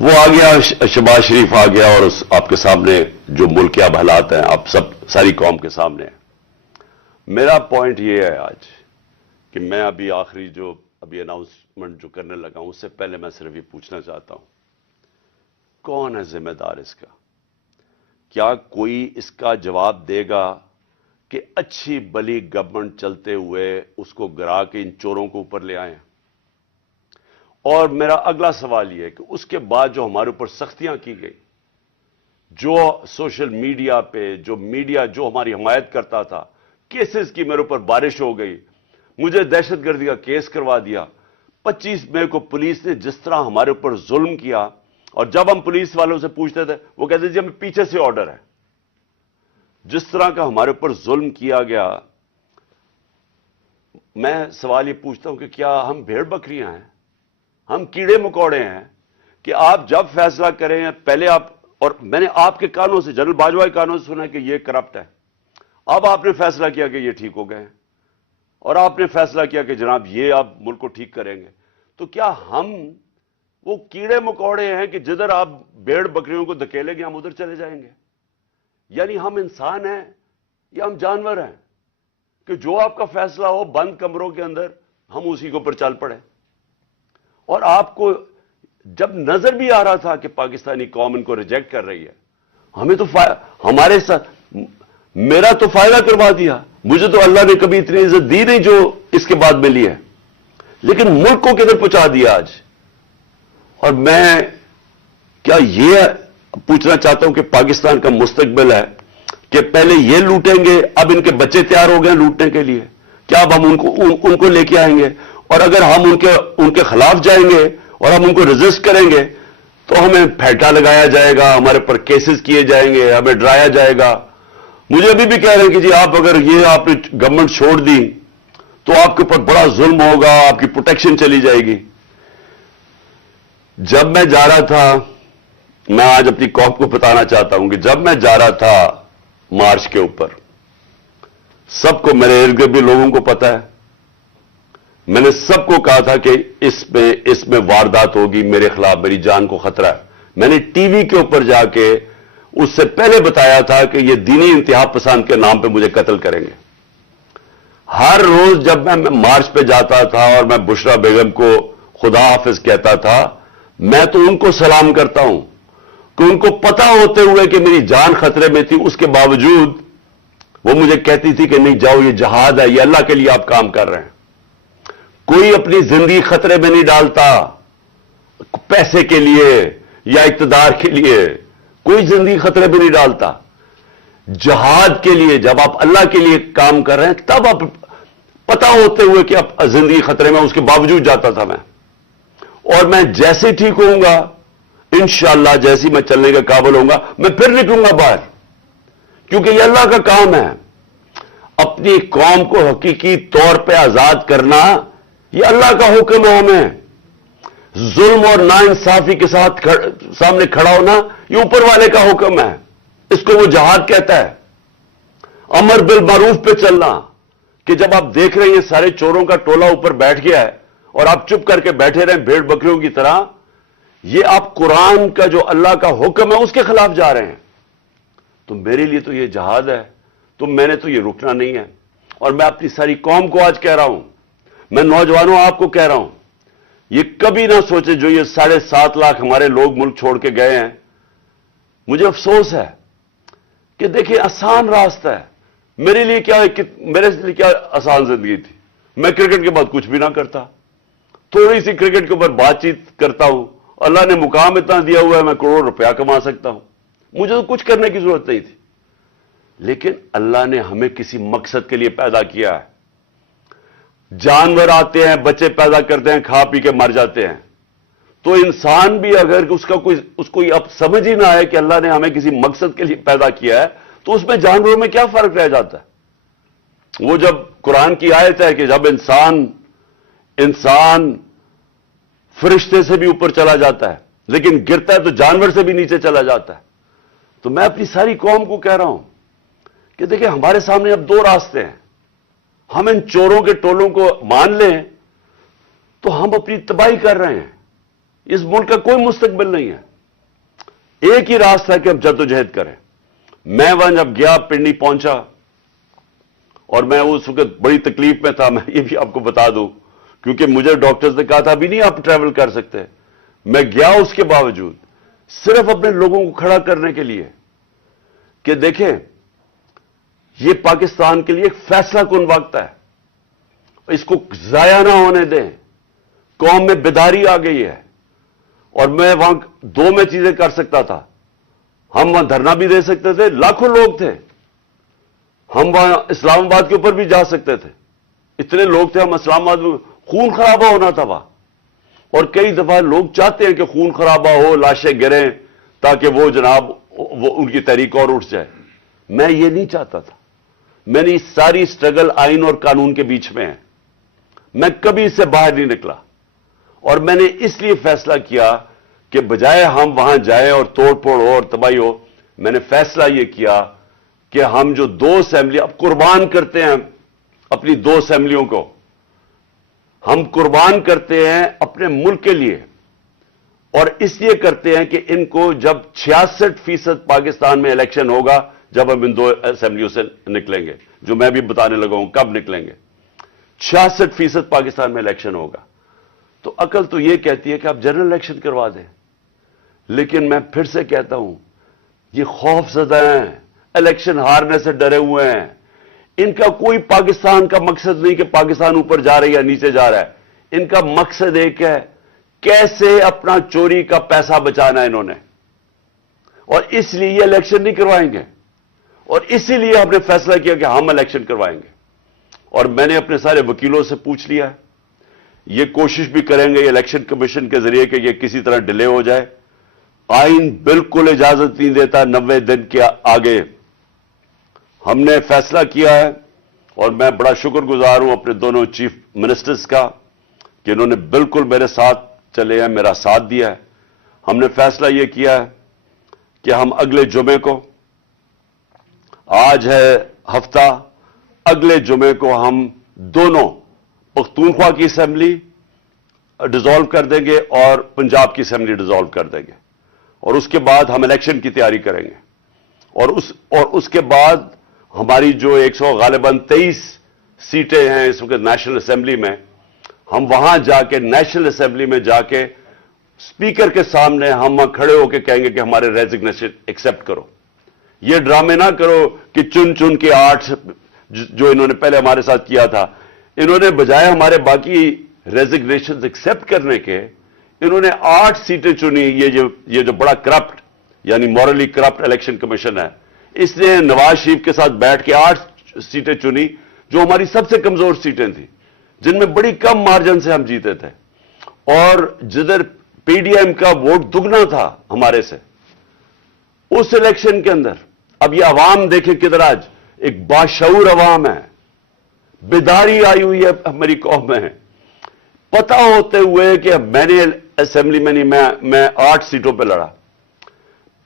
وہ آ گیا، شہباز شریف آ گیا، اور آپ کے سامنے جو ملک کے اب حالات ہیں آپ ساری قوم کے سامنے ہیں۔ میرا پوائنٹ یہ ہے آج کہ میں ابھی آخری جو ابھی اناؤنسمنٹ جو کرنے لگا ہوں، اس سے پہلے میں صرف یہ پوچھنا چاہتا ہوں، کون ہے ذمہ دار اس کا؟ کیا کوئی اس کا جواب دے گا کہ اچھی بلی گورنمنٹ چلتے ہوئے اس کو گرا کے ان چوروں کو اوپر لے آئیں؟ اور میرا اگلا سوال یہ ہے کہ اس کے بعد جو ہمارے اوپر سختیاں کی گئی، جو سوشل میڈیا پہ جو میڈیا جو ہماری حمایت کرتا تھا، کیسز کی میرے اوپر بارش ہو گئی، مجھے دہشت گردی کا کیس کروا دیا۔ 25 مئی کو پولیس نے جس طرح ہمارے اوپر ظلم کیا، اور جب ہم پولیس والوں سے پوچھتے تھے وہ کہتے تھے جی ہمیں پیچھے سے آرڈر ہے۔ جس طرح کا ہمارے اوپر ظلم کیا گیا، میں سوال یہ پوچھتا ہوں کہ کیا ہم بھیڑ بکریاں ہیں؟ ہم کیڑے مکوڑے ہیں کہ آپ جب فیصلہ کریں پہلے آپ، اور میں نے آپ کے کانوں سے، جنرل باجوہ کے کانوں سے سنا کہ یہ کرپٹ ہے، اب آپ نے فیصلہ کیا کہ یہ ٹھیک ہو گئے ہیں، اور آپ نے فیصلہ کیا کہ جناب یہ آپ ملک کو ٹھیک کریں گے، تو کیا ہم وہ کیڑے مکوڑے ہیں کہ جدھر آپ بھیڑ بکریوں کو دھکیلیں گے ہم ادھر چلے جائیں گے؟ یعنی ہم انسان ہیں یا ہم جانور ہیں کہ جو آپ کا فیصلہ ہو بند کمروں کے اندر ہم اسی کے اوپر چل پڑے؟ اور آپ کو جب نظر بھی آ رہا تھا کہ پاکستانی قوم ان کو ریجیکٹ کر رہی ہے، ہمیں تو ہمارے ساتھ میرا تو فائدہ کروا دیا، مجھے تو اللہ نے کبھی اتنی عزت دی نہیں جو اس کے بعد ملی ہے، لیکن ملک کو کدھر پہنچا دیا آج۔ اور میں کیا یہ پوچھنا چاہتا ہوں کہ پاکستان کا مستقبل ہے کہ پہلے یہ لوٹیں گے، اب ان کے بچے تیار ہو گئے لوٹنے کے لیے، کیا اب ہم ان کو لے کے آئیں گے؟ اور اگر ہم ان کے خلاف جائیں گے اور ہم ان کو ریزسٹ کریں گے تو ہمیں پھیٹا لگایا جائے گا، ہمارے پر کیسز کیے جائیں گے، ہمیں ڈرایا جائے گا۔ مجھے ابھی بھی کہہ رہے ہیں کہ جی آپ اگر یہ آپ نے گورنمنٹ چھوڑ دی تو آپ کے اوپر بڑا ظلم ہوگا، آپ کی پروٹیکشن چلی جائے گی۔ جب میں جا رہا تھا، میں آج اپنی قوم کو بتانا چاہتا ہوں کہ جب میں جا رہا تھا مارچ کے اوپر، سب کو، میرے ارد گرد بھی لوگوں کو پتا ہے، میں نے سب کو کہا تھا کہ اس میں واردات ہوگی، میرے خلاف میری جان کو خطرہ ہے۔ میں نے ٹی وی کے اوپر جا کے اس سے پہلے بتایا تھا کہ یہ دینی انتہا پسند کے نام پہ مجھے قتل کریں گے۔ ہر روز جب میں مارچ پہ جاتا تھا اور میں بشرا بیگم کو خدا حافظ کہتا تھا، میں تو ان کو سلام کرتا ہوں کہ ان کو پتا ہوتے ہوئے کہ میری جان خطرے میں تھی، اس کے باوجود وہ مجھے کہتی تھی کہ نہیں جاؤ، یہ جہاد ہے، یہ اللہ کے لیے آپ کام کر رہے ہیں۔ کوئی اپنی زندگی خطرے میں نہیں ڈالتا پیسے کے لیے یا اقتدار کے لیے، کوئی زندگی خطرے میں نہیں ڈالتا۔ جہاد کے لیے جب آپ اللہ کے لیے کام کر رہے ہیں تب آپ پتا ہوتے ہوئے کہ اب زندگی خطرے میں، اس کے باوجود جاتا تھا میں۔ اور میں جیسے ٹھیک ہوں گا انشاءاللہ، جیسے میں چلنے کے قابل ہوں گا میں پھر نکلوں گا باہر، کیونکہ یہ اللہ کا کام ہے۔ اپنی قوم کو حقیقی طور پہ آزاد کرنا یہ اللہ کا حکم ہے ہمیں۔ ظلم اور ناانصافی کے ساتھ سامنے کھڑا ہونا یہ اوپر والے کا حکم ہے، اس کو وہ جہاد کہتا ہے۔ امر بالمعروف پہ چلنا، کہ جب آپ دیکھ رہے ہیں یہ سارے چوروں کا ٹولہ اوپر بیٹھ گیا ہے اور آپ چپ کر کے بیٹھے رہیں بھیڑ بکریوں کی طرح، یہ آپ قرآن کا جو اللہ کا حکم ہے اس کے خلاف جا رہے ہیں۔ تو میرے لیے تو یہ جہاد ہے، تو میں نے تو یہ رکنا نہیں ہے۔ اور میں اپنی ساری قوم کو آج کہہ رہا ہوں، میں نوجوانوں آپ کو کہہ رہا ہوں، یہ کبھی نہ سوچے جو یہ 7.5 لاکھ ہمارے لوگ ملک چھوڑ کے گئے ہیں۔ مجھے افسوس ہے کہ دیکھیں آسان راستہ ہے، میرے لیے کیا آسان زندگی تھی، میں کرکٹ کے بعد کچھ بھی نہ کرتا، تھوڑی سی کرکٹ کے اوپر بات چیت کرتا ہوں، اللہ نے مقام اتنا دیا ہوا ہے میں کروڑ روپیہ کما سکتا ہوں، مجھے تو کچھ کرنے کی ضرورت نہیں تھی۔ لیکن اللہ نے ہمیں کسی مقصد کے لیے پیدا کیا ہے۔ جانور آتے ہیں، بچے پیدا کرتے ہیں، کھا پی کے مر جاتے ہیں، تو انسان بھی اگر اس کو اب سمجھ ہی نہ آئے کہ اللہ نے ہمیں کسی مقصد کے لیے پیدا کیا ہے، تو اس میں جانوروں میں کیا فرق رہ جاتا ہے؟ وہ جب قرآن کی آیت ہے کہ جب انسان فرشتے سے بھی اوپر چلا جاتا ہے لیکن گرتا ہے تو جانور سے بھی نیچے چلا جاتا ہے۔ تو میں اپنی ساری قوم کو کہہ رہا ہوں کہ دیکھیں ہمارے سامنے اب 2 راستے ہیں، ہم ان چوروں کے ٹولوں کو مان لیں تو ہم اپنی تباہی کر رہے ہیں، اس ملک کا کوئی مستقبل نہیں ہے۔ ایک ہی راستہ ہے کہ ہم جدوجہد کریں. میں وہاں جب گیا پنڈی پہنچا اور میں اس وقت بڑی تکلیف میں تھا, میں یہ بھی آپ کو بتا دوں, کیونکہ مجھے ڈاکٹرز نے کہا تھا ابھی نہیں آپ ٹریول کر سکتے. میں گیا اس کے باوجود صرف اپنے لوگوں کو کھڑا کرنے کے لیے کہ دیکھیں یہ پاکستان کے لیے ایک فیصلہ کن وقت ہے, اس کو ضائع نہ ہونے دیں. قوم میں بیداری آ گئی ہے اور میں وہاں دو میں چیزیں کر سکتا تھا. ہم وہاں دھرنا بھی دے سکتے تھے, لاکھوں لوگ تھے. ہم وہاں اسلام آباد کے اوپر بھی جا سکتے تھے, اتنے لوگ تھے. ہم اسلام آباد میں خون خرابہ ہونا تھا وہاں, اور کئی دفعہ لوگ چاہتے ہیں کہ خون خرابہ ہو, لاشیں گریں تاکہ وہ جناب وہ ان کی تحریک اور اٹھ جائے. میں یہ نہیں چاہتا تھا. میں نے ساری سٹرگل آئین اور قانون کے بیچ میں ہے, میں کبھی اس سے باہر نہیں نکلا. اور میں نے اس لیے فیصلہ کیا کہ بجائے ہم وہاں جائیں اور توڑ پھوڑ ہو اور تباہی ہو, میں نے فیصلہ یہ کیا کہ ہم جو 2 اسمبلی اب قربان کرتے ہیں اپنی 2 اسمبلیوں کو, ہم قربان کرتے ہیں اپنے ملک کے لیے, اور اس لیے کرتے ہیں کہ ان کو جب 66% پاکستان میں الیکشن ہوگا, جب ہم ان 2 اسمبلیوں سے نکلیں گے, جو میں بھی بتانے لگا ہوں کب نکلیں گے, 66% پاکستان میں الیکشن ہوگا. تو عقل تو یہ کہتی ہے کہ آپ جنرل الیکشن کروا دیں, لیکن میں پھر سے کہتا ہوں یہ خوف زدہ ہیں, الیکشن ہارنے سے ڈرے ہوئے ہیں. ان کا کوئی پاکستان کا مقصد نہیں کہ پاکستان اوپر جا رہا ہے یا نیچے جا رہا ہے. ان کا مقصد ایک ہے, کیسے اپنا چوری کا پیسہ بچانا ہے انہوں نے, اور اس لیے یہ الیکشن نہیں کروائیں گے. اور اسی لیے ہم نے فیصلہ کیا کہ ہم الیکشن کروائیں گے. اور میں نے اپنے سارے وکیلوں سے پوچھ لیا ہے, یہ کوشش بھی کریں گے الیکشن کمیشن کے ذریعے کہ یہ کسی طرح ڈیلے ہو جائے. آئین بالکل اجازت نہیں دیتا 90 دن کے آگے. ہم نے فیصلہ کیا ہے, اور میں بڑا شکر گزار ہوں اپنے دونوں چیف منسٹرز کا کہ انہوں نے بالکل میرے ساتھ چلے ہیں, میرا ساتھ دیا ہے. ہم نے فیصلہ یہ کیا ہے کہ ہم اگلے جمعے کو, آج ہے ہفتہ, اگلے جمعے کو ہم دونوں پختونخوا کی اسمبلی ڈیزالو کر دیں گے اور پنجاب کی اسمبلی ڈیزالو کر دیں گے, اور اس کے بعد ہم الیکشن کی تیاری کریں گے. اور اس کے بعد ہماری جو 100 غالباً 23 سیٹیں ہیں اس وقت نیشنل اسمبلی میں, ہم وہاں جا کے نیشنل اسمبلی میں جا کے اسپیکر کے سامنے ہم کھڑے ہو کے کہیں گے کہ ہمارے ریزگنیشن ایکسپٹ کرو. یہ ڈرامے نہ کرو کہ چن چن کے 8 جو انہوں نے پہلے ہمارے ساتھ کیا تھا, انہوں نے بجائے ہمارے باقی ریزگنیشن ایکسپٹ کرنے کے, انہوں نے 8 سیٹیں چنی. یہ جو بڑا کرپٹ یعنی مورلی کرپٹ الیکشن کمیشن ہے, اس نے نواز شریف کے ساتھ بیٹھ کے 8 سیٹیں چنی جو ہماری سب سے کمزور سیٹیں تھیں, جن میں بڑی کم مارجن سے ہم جیتے تھے, اور جدھر پی ڈی ایم کا ووٹ دگنا تھا ہمارے سے اس الیکشن کے اندر. اب یہ عوام دیکھیں کدھر آج ایک باشعور عوام ہے, بیداری آئی ہوئی ہے ہماری قوم میں. پتہ ہوتے ہوئے کہ میں نے اسمبلی میں نہیں, میں 8 سیٹوں پہ لڑا,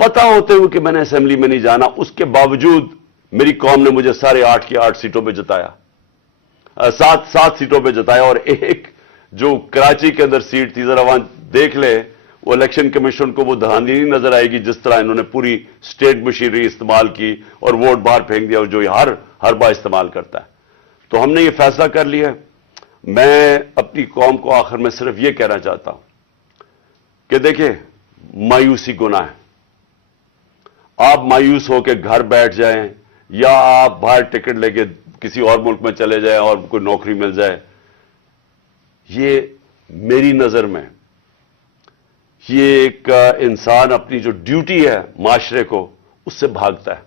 پتہ ہوتے ہوئے کہ میں نے اسمبلی میں نہیں جانا, اس کے باوجود میری قوم نے مجھے سارے 8 کی 8 سیٹوں پہ جتایا, 7 سیٹوں پہ جتایا. اور ایک جو کراچی کے اندر سیٹ تھی, ذرا وہاں دیکھ لے, وہ الیکشن کمیشن کو وہ دھاندلی نہیں نظر آئے گی جس طرح انہوں نے پوری اسٹیٹ مشینری استعمال کی اور ووٹ باہر پھینک دیا, جو ہر بار استعمال کرتا ہے. تو ہم نے یہ فیصلہ کر لیا. میں اپنی قوم کو آخر میں صرف یہ کہنا چاہتا ہوں کہ دیکھیں, مایوسی گناہ ہے. آپ مایوس ہو کے گھر بیٹھ جائیں یا آپ باہر ٹکٹ لے کے کسی اور ملک میں چلے جائیں اور کوئی نوکری مل جائے, یہ میری نظر میں یہ ایک انسان اپنی جو ڈیوٹی ہے معاشرے کو اس سے بھاگتا ہے.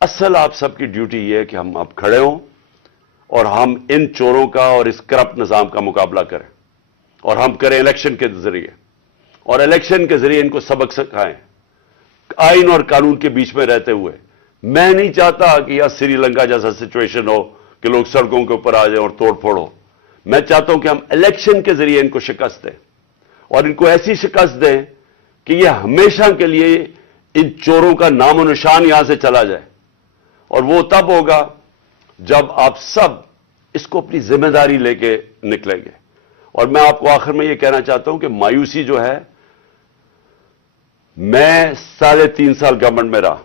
اصل آپ سب کی ڈیوٹی یہ ہے کہ ہم اب کھڑے ہوں اور ہم ان چوروں کا اور اس کرپٹ نظام کا مقابلہ کریں, اور ہم کریں الیکشن کے ذریعے, اور الیکشن کے ذریعے ان کو سبق سکھائیں آئین اور قانون کے بیچ میں رہتے ہوئے. میں نہیں چاہتا کہ یہاں سری لنکا جیسا سچویشن ہو کہ لوگ سڑکوں کے اوپر آ جائیں اور توڑ پھوڑ ہو. میں چاہتا ہوں کہ ہم الیکشن کے ذریعے ان کو شکست دیں, اور ان کو ایسی شکست دیں کہ یہ ہمیشہ کے لیے ان چوروں کا نام و نشان یہاں سے چلا جائے. اور وہ تب ہوگا جب آپ سب اس کو اپنی ذمہ داری لے کے نکلیں گے. اور میں آپ کو آخر میں یہ کہنا چاہتا ہوں کہ مایوسی جو ہے, میں 3.5 سال گورنمنٹ میں رہا,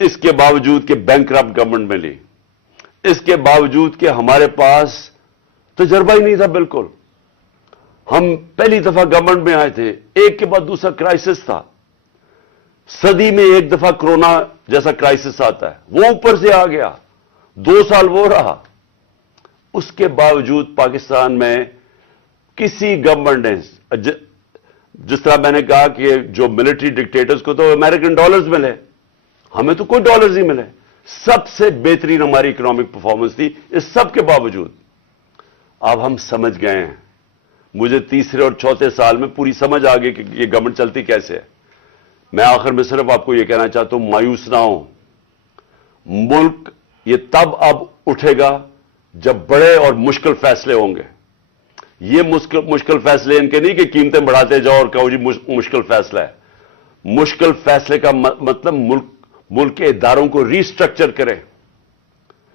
اس کے باوجود کہ بینکرپٹ گورنمنٹ میں لی, اس کے باوجود کہ ہمارے پاس تجربہ ہی نہیں تھا بالکل. ہم پہلی دفعہ گورنمنٹ میں آئے تھے, ایک کے بعد دوسرا کرائسس تھا. صدی میں ایک دفعہ کورونا جیسا کرائسس آتا ہے, وہ اوپر سے آ گیا, 2 سال وہ رہا. اس کے باوجود پاکستان میں کسی گورنمنٹ نے, جس طرح میں نے کہا کہ جو ملٹری ڈکٹیٹرز کو تو امریکن ڈالرز ملے, ہمیں تو کوئی ڈالرز ہی ملے. سب سے بہترین ہماری اکنامک پرفارمنس تھی. اس سب کے باوجود اب ہم سمجھ گئے ہیں, مجھے تیسرے اور چوتھے سال میں پوری سمجھ آ گئی کہ یہ گورنمنٹ چلتی کیسے ہے. میں آخر میں صرف آپ کو یہ کہنا چاہتا ہوں, مایوس نہ ہوں. ملک یہ تب اب اٹھے گا جب بڑے اور مشکل فیصلے ہوں گے. یہ مشکل فیصلے ان کے نہیں کہ قیمتیں بڑھاتے جاؤ اور کہو جی مشکل فیصلہ ہے. مشکل فیصلے کا مطلب ملک کے اداروں کو ری اسٹرکچر کریں,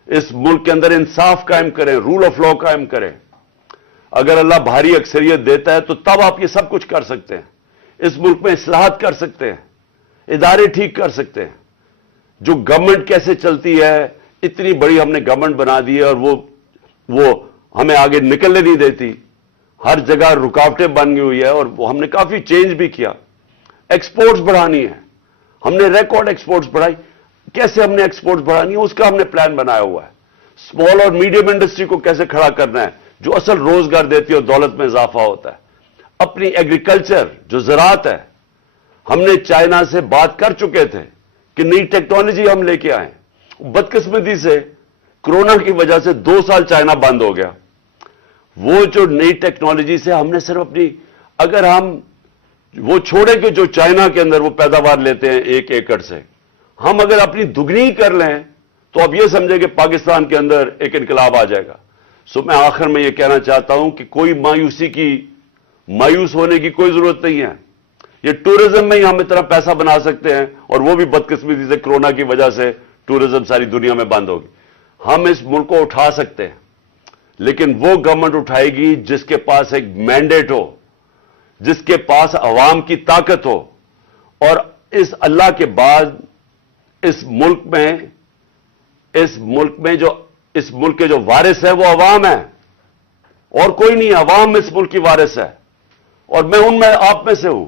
اس ملک کے اندر انصاف قائم کریں, رول آف لا قائم کریں. اگر اللہ بھاری اکثریت دیتا ہے تو تب آپ یہ سب کچھ کر سکتے ہیں. اس ملک میں اصلاحات کر سکتے ہیں, ادارے ٹھیک کر سکتے ہیں. جو گورنمنٹ کیسے چلتی ہے, اتنی بڑی ہم نے گورنمنٹ بنا دی ہے اور وہ ہمیں آگے نکلنے نہیں دیتی. ہر جگہ رکاوٹیں بن گئی ہوئی ہے اور ہم نے کافی چینج بھی کیا. ایکسپورٹس بڑھانی ہے, ہم نے ریکارڈ ایکسپورٹس بڑھائی. کیسے ہم نے ایکسپورٹس بڑھانی ہے اس کا ہم نے پلان بنایا ہوا ہے. اسمال اور میڈیم انڈسٹری کو کیسے کھڑا کرنا ہے جو اصل روزگار دیتی ہے اور دولت میں اضافہ ہوتا ہے. اپنی ایگریکلچر جو زراعت ہے, ہم نے چائنا سے بات کر چکے تھے کہ نئی ٹیکنالوجی ہم لے کے آئیں. بدقسمتی سے کورونا کی وجہ سے 2 سال چائنا بند ہو گیا. وہ جو نئی ٹیکنالوجی سے ہم نے صرف اپنی, اگر ہم وہ چھوڑیں کہ جو چائنا کے اندر وہ پیداوار لیتے ہیں 1 ایکڑ سے, ہم اگر اپنی دگنی کر لیں تو اب یہ سمجھیں کہ پاکستان کے اندر ایک انقلاب آ جائے گا. میں آخر میں یہ کہنا چاہتا ہوں کہ کوئی مایوس ہونے کی کوئی ضرورت نہیں ہے. یہ ٹورزم میں ہی ہم اتنا پیسہ بنا سکتے ہیں, اور وہ بھی بدقسمتی سے کورونا کی وجہ سے ٹورزم ساری دنیا میں بند ہوگی. ہم اس ملک کو اٹھا سکتے ہیں, لیکن وہ گورنمنٹ اٹھائے گی جس کے پاس ایک مینڈیٹ ہو, جس کے پاس عوام کی طاقت ہو. اور اس اللہ کے بعد اس ملک کے جو وارث ہے وہ عوام ہے, اور کوئی نہیں. عوام اس ملک کی وارث ہے, اور میں آپ میں سے ہوں.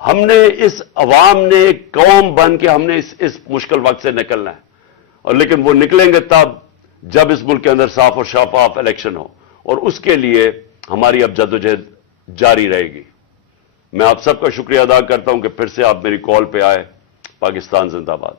ہم نے اس عوام نے ایک قوم بن کے ہم نے اس مشکل وقت سے نکلنا ہے. اور لیکن وہ نکلیں گے تب جب اس ملک کے اندر صاف اور شفاف الیکشن ہو, اور اس کے لیے ہماری اب جدوجہد جاری رہے گی. میں آپ سب کا شکریہ ادا کرتا ہوں کہ پھر سے آپ میری کال پہ آئے. پاکستان زندہ باد.